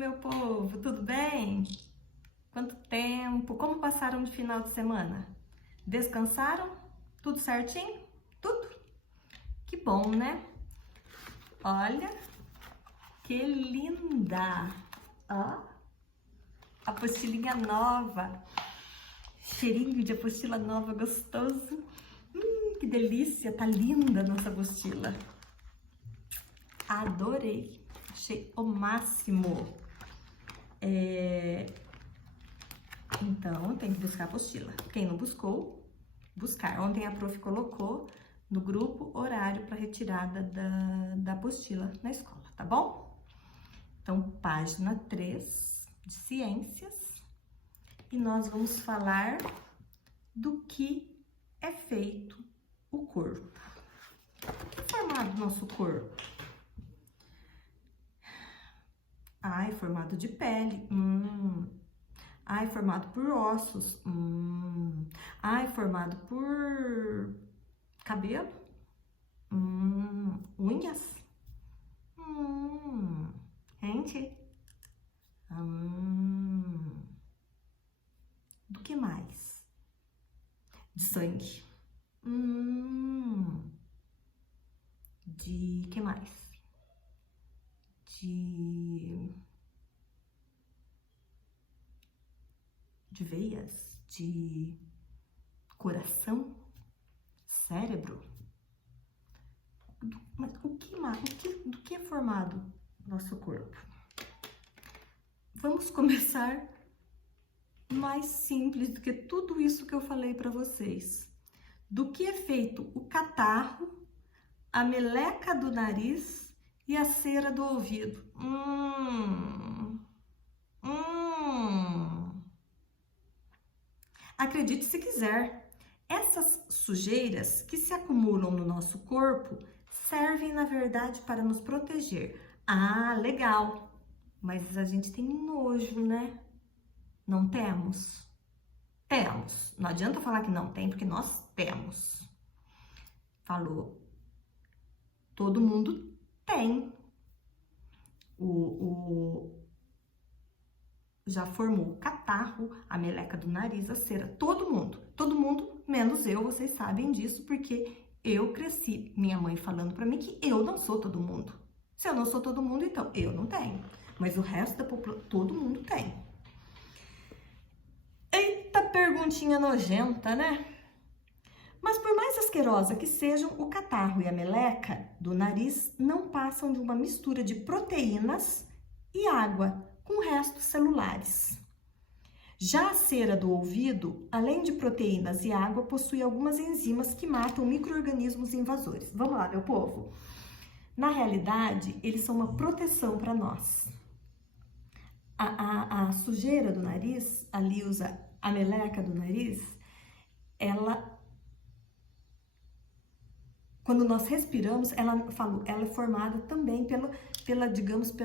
meu povo, tudo bem? Quanto tempo? Como passaram de final de semana? Descansaram? Tudo certinho? Tudo? Que bom, né? Olha, que linda! Ó, apostilinha nova. Cheirinho de apostila nova, gostoso. Que delícia, tá linda a nossa apostila. Adorei, achei o máximo. Então, tem que buscar a apostila. Quem não buscou, buscar. Ontem a prof colocou no grupo horário para retirada da apostila na escola, tá bom? Então, página 3 de ciências. E nós vamos falar do que é feito o corpo. O que é formado o nosso corpo? É formado de pele. É formado por ossos. É formado por cabelo. Unhas. Gente. Do que mais? De sangue. De que mais? De veias, de coração, cérebro. Mas o que mais? Do que é formado nosso corpo? Vamos começar mais simples do que tudo isso que eu falei para vocês. Do que é feito o catarro, a meleca do nariz e a cera do ouvido? Acredite se quiser, essas sujeiras que se acumulam no nosso corpo servem, na verdade, para nos proteger. Legal, mas a gente tem nojo, né? Não temos? Temos. Não adianta falar que não tem, porque nós temos. Falou. Todo mundo tem. Já formou o catarro, a meleca do nariz, a cera. Todo mundo, menos eu, vocês sabem disso, porque eu cresci, minha mãe falando pra mim que eu não sou todo mundo. Se eu não sou todo mundo, então eu não tenho. Mas o resto da população, todo mundo tem. Eita perguntinha nojenta, né? Mas por mais asquerosa que sejam, o catarro e a meleca do nariz não passam de uma mistura de proteínas e água com restos celulares. Já a cera do ouvido, além de proteínas e água, possui algumas enzimas que matam micro-organismos invasores. Vamos lá, meu povo. Na realidade, eles são uma proteção para nós. A sujeira do nariz, ali usa a meleca do nariz, quando nós respiramos, ela é formada também pela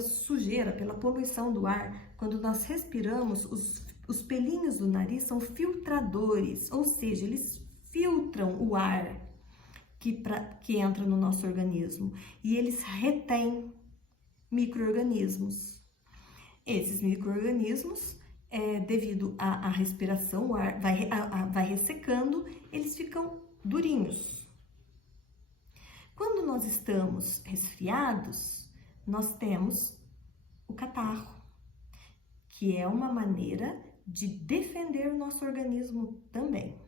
sujeira, pela poluição do ar. Quando nós respiramos, os pelinhos do nariz são filtradores, ou seja, eles filtram o ar que entra no nosso organismo e eles retêm micro-organismos. Esses micro-organismos, devido à respiração, o ar vai ressecando, eles ficam durinhos. Quando nós estamos resfriados, nós temos o catarro, que é uma maneira de defender o nosso organismo também.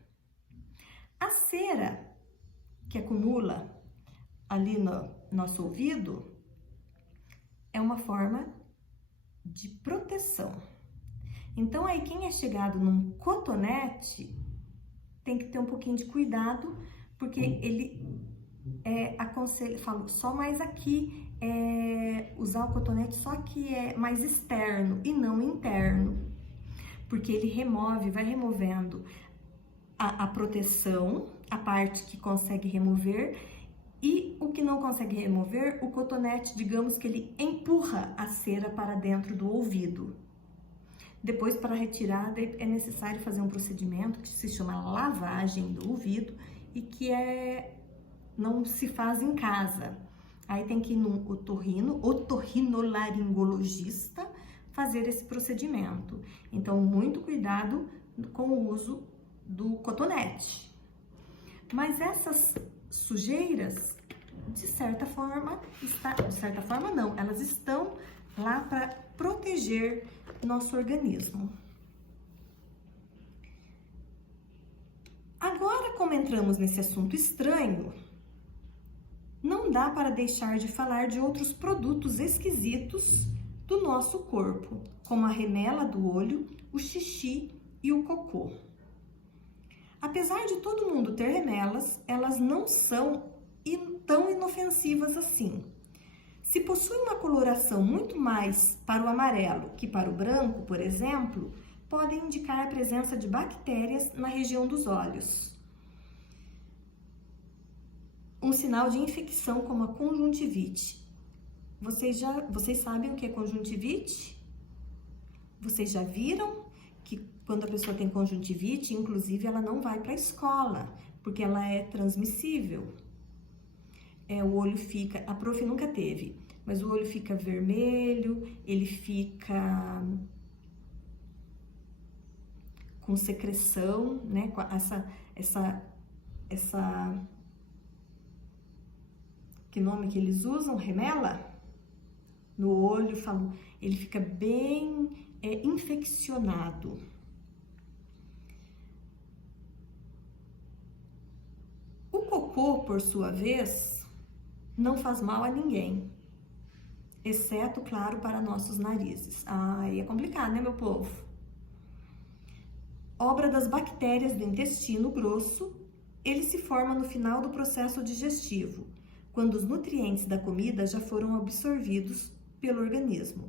A cera que acumula ali no nosso ouvido é uma forma de proteção. Então, aí quem é chegado num cotonete tem que ter um pouquinho de cuidado, porque ele falo só mais aqui, usar o cotonete só que é mais externo e não interno, porque ele vai removendo a proteção, a parte que consegue remover, e o que não consegue remover, o cotonete, digamos que ele empurra a cera para dentro do ouvido. Depois, para a retirada, é necessário fazer um procedimento que se chama lavagem do ouvido e que não se faz em casa. Aí tem que ir num otorrinolaringologista fazer esse procedimento. Então, muito cuidado com o uso do cotonete. Mas essas sujeiras, de certa forma não, elas estão lá para proteger nosso organismo. Agora, como entramos nesse assunto estranho, não dá para deixar de falar de outros produtos esquisitos do nosso corpo, como a remela do olho, o xixi e o cocô. Apesar de todo mundo ter remelas, elas não são tão inofensivas assim. Se possuem uma coloração muito mais para o amarelo que para o branco, por exemplo, podem indicar a presença de bactérias na região dos olhos. Um sinal de infecção como a conjuntivite. Vocês sabem o que é conjuntivite? Vocês já viram que quando a pessoa tem conjuntivite, inclusive ela não vai para a escola, porque ela é transmissível. O olho fica, a prof nunca teve, mas o olho fica vermelho, ele fica com secreção, né? Com essa que nome que eles usam? Remela? No olho, ele fica bem infeccionado. O cocô, por sua vez, não faz mal a ninguém, exceto, claro, para nossos narizes. Aí é complicado, né, meu povo? Obra das bactérias do intestino grosso, ele se forma no final do processo digestivo, quando os nutrientes da comida já foram absorvidos pelo organismo.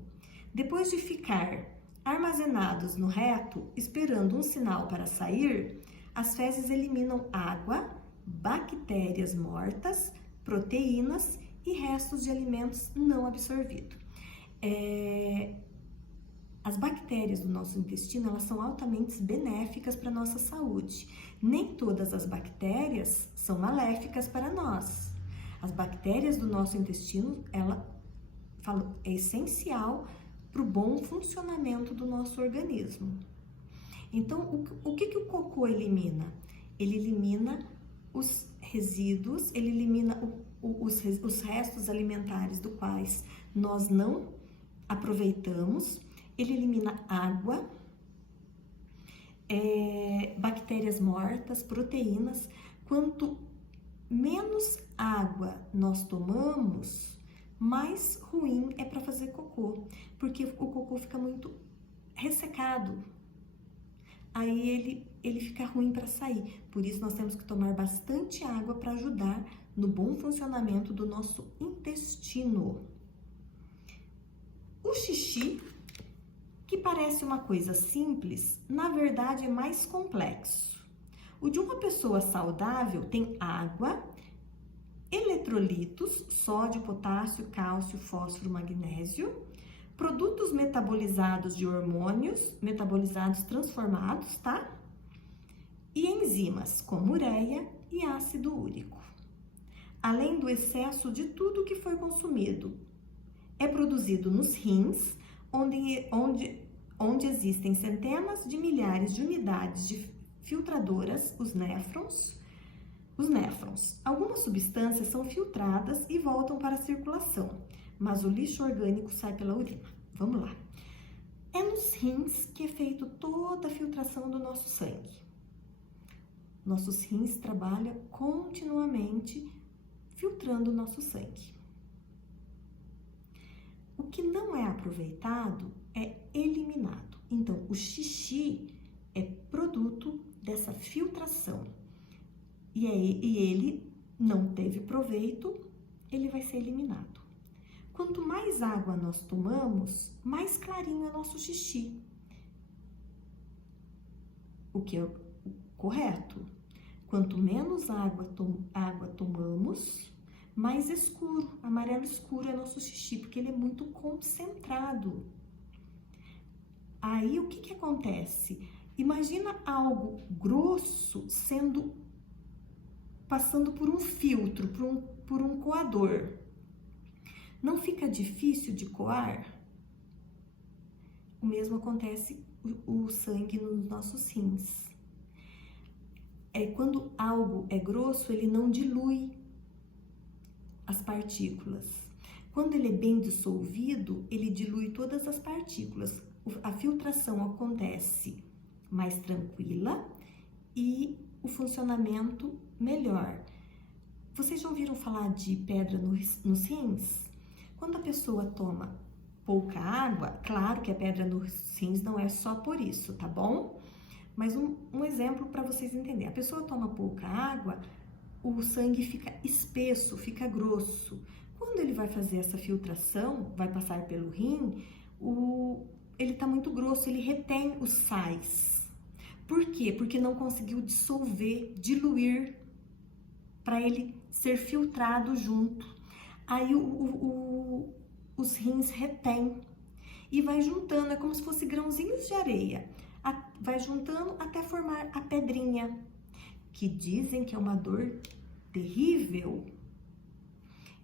Depois de ficar armazenados no reto, esperando um sinal para sair, as fezes eliminam água, bactérias mortas, proteínas e restos de alimentos não absorvidos. As bactérias do nosso intestino, elas são altamente benéficas para a nossa saúde. Nem todas as bactérias são maléficas para nós. As bactérias do nosso intestino, é essencial para o bom funcionamento do nosso organismo. Então, o que o cocô elimina? Ele elimina os resíduos, ele elimina os restos alimentares do quais nós não aproveitamos, ele elimina água, bactérias mortas, proteínas. Quanto menos água nós tomamos, mais ruim é para fazer cocô, porque o cocô fica muito ressecado. Aí ele fica ruim para sair. Por isso nós temos que tomar bastante água para ajudar no bom funcionamento do nosso intestino. O xixi, que parece uma coisa simples, na verdade é mais complexo. O de uma pessoa saudável tem água, eletrolitos, sódio, potássio, cálcio, fósforo, magnésio, produtos metabolizados de hormônios, metabolizados transformados, tá? E enzimas, como ureia e ácido úrico. Além do excesso de tudo que foi consumido. É produzido nos rins, onde existem centenas de milhares de unidades de filtradoras, os néfrons. Algumas substâncias são filtradas e voltam para a circulação, mas o lixo orgânico sai pela urina. Vamos lá. É nos rins que é feita toda a filtração do nosso sangue. Nossos rins trabalham continuamente filtrando o nosso sangue. O que não é aproveitado é eliminado. Então, o xixi é produto dessa filtração. E ele não teve proveito, ele vai ser eliminado. Quanto mais água nós tomamos, mais clarinho é nosso xixi. O que é o correto. Quanto menos água tomamos, mais escuro, amarelo escuro é nosso xixi, porque ele é muito concentrado. Aí, o que acontece? Imagina algo grosso passando por um filtro, por um coador. Não fica difícil de coar? o mesmo acontece o sangue nos nossos rins. Quando algo é grosso, ele não dilui as partículas. Quando ele é bem dissolvido, ele dilui todas as partículas. A filtração acontece mais tranquila e o funcionamento melhor. Vocês já ouviram falar de pedra nos rins? Quando a pessoa toma pouca água, claro que a pedra nos rins não é só por isso, tá bom? Mas um exemplo para vocês entenderem. A pessoa toma pouca água, o sangue fica espesso, fica grosso. Quando ele vai fazer essa filtração, vai passar pelo rim, ele está muito grosso, ele retém os sais. Por quê? Porque não conseguiu dissolver, diluir, para ele ser filtrado junto. Aí os rins retém e vai juntando, é como se fosse grãozinhos de areia. Vai juntando até formar a pedrinha, que dizem que é uma dor terrível.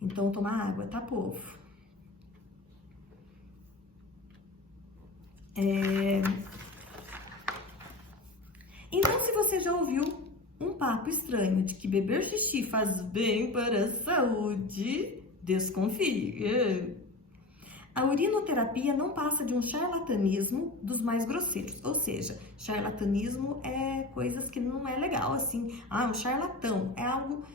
Então, tomar água, tá, povo? Então, se você já ouviu um papo estranho de que beber xixi faz bem para a saúde, desconfie. A urinoterapia não passa de um charlatanismo dos mais grosseiros, ou seja, charlatanismo é coisas que não é legal, assim, um charlatão, é algo,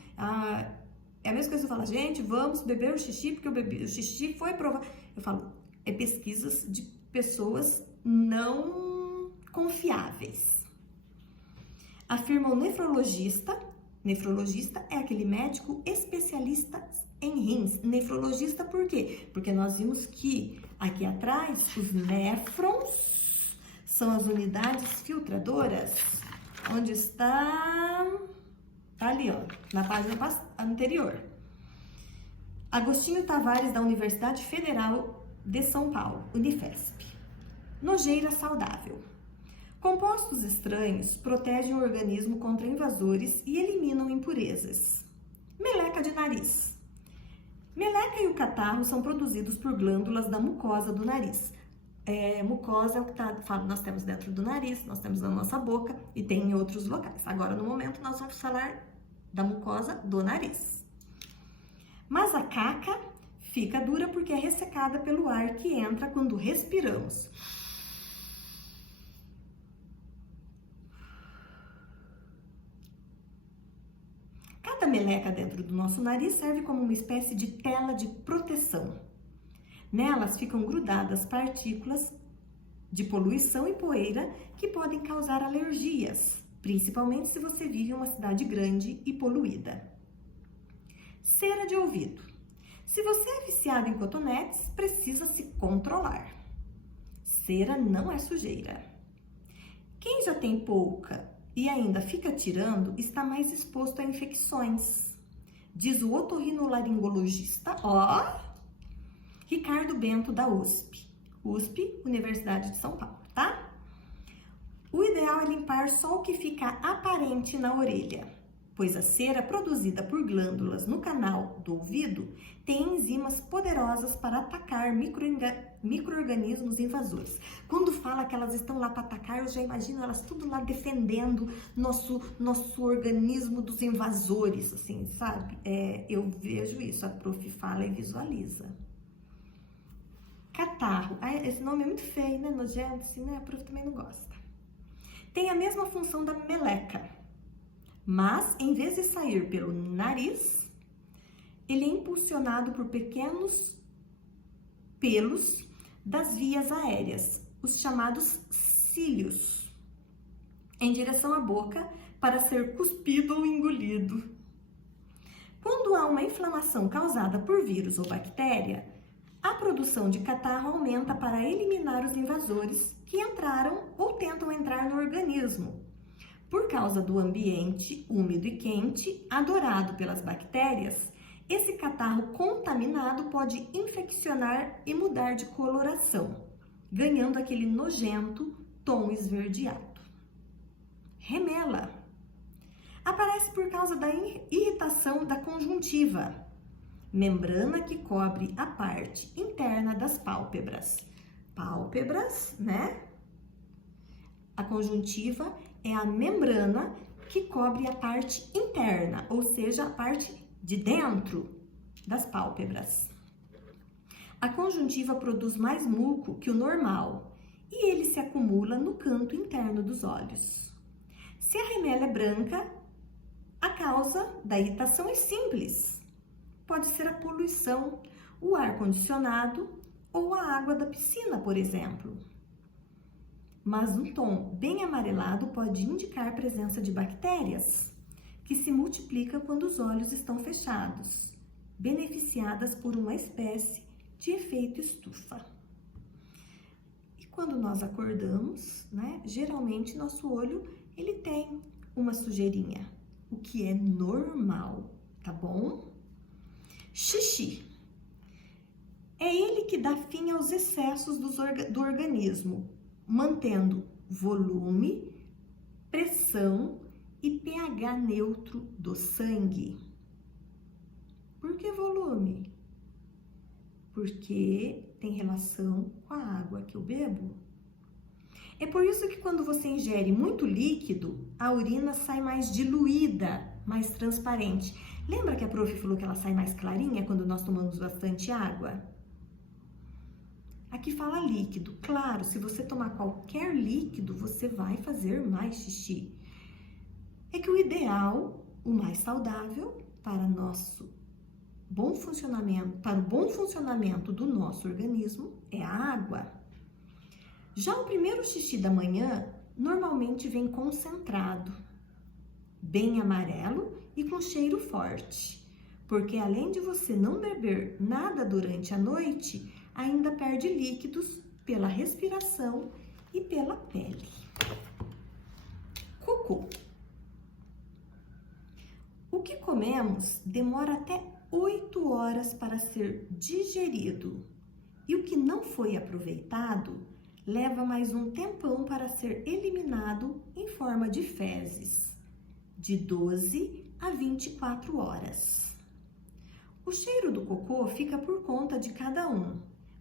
é a mesma coisa que eu falo, gente, vamos beber o xixi, porque o xixi foi provado, eu falo, é pesquisas de pessoas não confiáveis. Afirma o nefrologista é aquele médico especialista em rins. Nefrologista por quê? Porque nós vimos que aqui atrás os néfrons são as unidades filtradoras. Onde está? Tá ali, ó, na página anterior. Agostinho Tavares, da Universidade Federal de São Paulo, Unifesp. Nojeira saudável. Compostos estranhos protegem o organismo contra invasores e eliminam impurezas. Meleca de nariz. Meleca e o catarro são produzidos por glândulas da mucosa do nariz. Mucosa é o que nós temos dentro do nariz, nós temos na nossa boca e tem em outros locais. Agora, no momento, nós vamos falar da mucosa do nariz. Mas a caca fica dura porque é ressecada pelo ar que entra quando respiramos. Cada meleca dentro do nosso nariz serve como uma espécie de tela de proteção. Nelas ficam grudadas partículas de poluição e poeira que podem causar alergias, principalmente se você vive em uma cidade grande e poluída. Cera de ouvido. Se você é viciado em cotonetes, precisa se controlar. Cera não é sujeira. Quem já tem pouca e ainda fica tirando, está mais exposto a infecções. Diz o otorrinolaringologista, Ricardo Bento, da USP. USP, Universidade de São Paulo, tá? O ideal é limpar só o que fica aparente na orelha, pois a cera produzida por glândulas no canal do ouvido tem enzimas poderosas para atacar micro-organismos invasores. Quando fala que elas estão lá para atacar, eu já imagino elas tudo lá defendendo nosso organismo dos invasores, assim, sabe? Eu vejo isso, a prof fala e visualiza. Catarro. Esse nome é muito feio, né? Nojento, assim, né? A prof também não gosta. Tem a mesma função da meleca, mas em vez de sair pelo nariz, ele é impulsionado por pequenos pelos das vias aéreas, os chamados cílios, em direção à boca para ser cuspido ou engolido. Quando há uma inflamação causada por vírus ou bactéria, a produção de catarro aumenta para eliminar os invasores que entraram ou tentam entrar no organismo. Por causa do ambiente úmido e quente, adorado pelas bactérias, esse catarro contaminado pode infeccionar e mudar de coloração, ganhando aquele nojento tom esverdeado. Remela. Aparece por causa da irritação da conjuntiva, membrana que cobre a parte interna das pálpebras. pálpebras, né? A conjuntiva é a membrana que cobre a parte interna, ou seja, a parte de dentro das pálpebras. A conjuntiva produz mais muco que o normal e ele se acumula no canto interno dos olhos. Se a remela é branca, a causa da irritação é simples. Pode ser a poluição, o ar-condicionado ou a água da piscina, por exemplo. Mas um tom bem amarelado pode indicar a presença de bactérias, que se multiplicam quando os olhos estão fechados, beneficiadas por uma espécie de efeito estufa. E quando nós acordamos, né, geralmente nosso olho ele tem uma sujeirinha, o que é normal, tá bom? Xixi. É ele que dá fim aos excessos do organismo, mantendo volume, pressão e pH neutro do sangue. Por que volume? Porque tem relação com a água que eu bebo. É por isso que quando você ingere muito líquido, a urina sai mais diluída, mais transparente. Lembra que a prof falou que ela sai mais clarinha quando nós tomamos bastante água? Aqui fala líquido. Claro, se você tomar qualquer líquido, você vai fazer mais xixi. É que o ideal, o mais saudável para nosso bom funcionamento, para o bom funcionamento do nosso organismo é a água. Já o primeiro xixi da manhã normalmente vem concentrado, bem amarelo e com cheiro forte, porque além de você não beber nada durante a noite, ainda perde líquidos pela respiração e pela pele. Cocô. O que comemos demora até 8 horas para ser digerido e o que não foi aproveitado leva mais um tempão para ser eliminado em forma de fezes, de 12 a 24 horas. O cheiro do cocô fica por conta de cada um,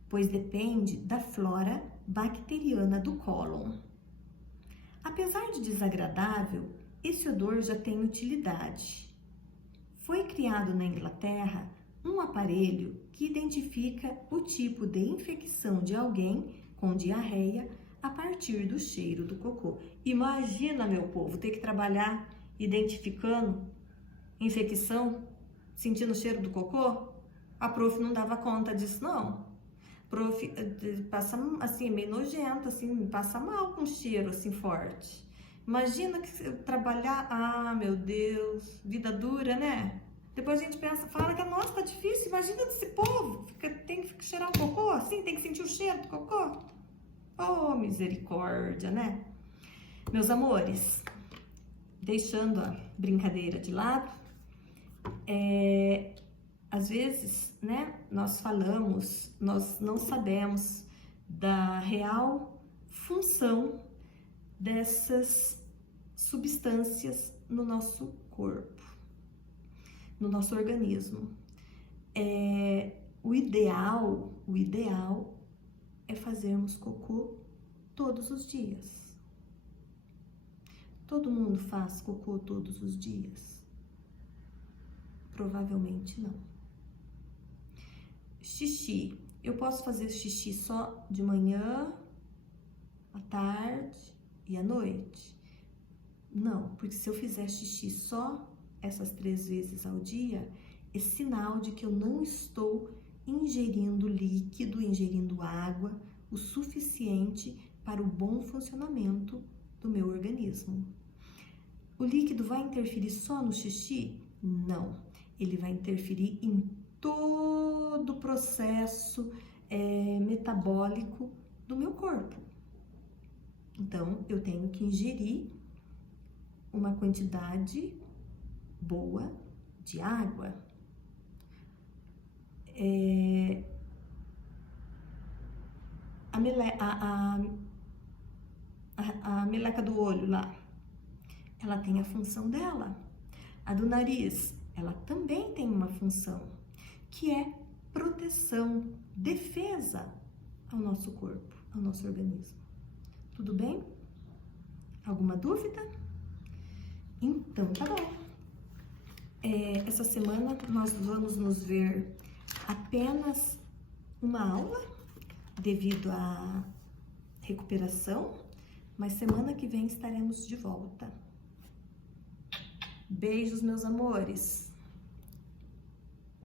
pois depende da flora bacteriana do cólon. Apesar de desagradável, esse odor já tem utilidade. Foi criado na Inglaterra um aparelho que identifica o tipo de infecção de alguém com diarreia a partir do cheiro do cocô. Imagina, meu povo, ter que trabalhar identificando infecção, sentindo o cheiro do cocô? A prof não dava conta disso, não. Prof passa assim, meio nojento, assim, passa mal com cheiro assim forte. Imagina que trabalhar, meu Deus, vida dura, né? Depois a gente pensa, fala que nossa, tá difícil, imagina desse povo, tem que cheirar o cocô assim, tem que sentir o cheiro do cocô. Oh, misericórdia, né? Meus amores, deixando a brincadeira de lado, às vezes, né, nós não sabemos da real função dessas substâncias no nosso corpo, no nosso organismo. O ideal é fazermos cocô todos os dias. Todo mundo faz cocô todos os dias? Provavelmente não. Xixi. Eu posso fazer xixi só de manhã, à tarde e à noite? Não, porque se eu fizer xixi só essas 3 vezes ao dia, é sinal de que eu não estou ingerindo líquido, ingerindo água o suficiente para o bom funcionamento do meu organismo. O líquido vai interferir só no xixi? Não, ele vai interferir em todo o processo metabólico do meu corpo. Então, eu tenho que ingerir uma quantidade boa de água. A meleca do olho lá, ela tem a função dela. A do nariz, ela também tem uma função, que é proteção, defesa ao nosso corpo. ao nosso organismo. Tudo bem? Alguma dúvida? Então, tá bom. Essa semana nós vamos nos ver apenas uma aula, devido à recuperação, mas semana que vem estaremos de volta. Beijos, meus amores!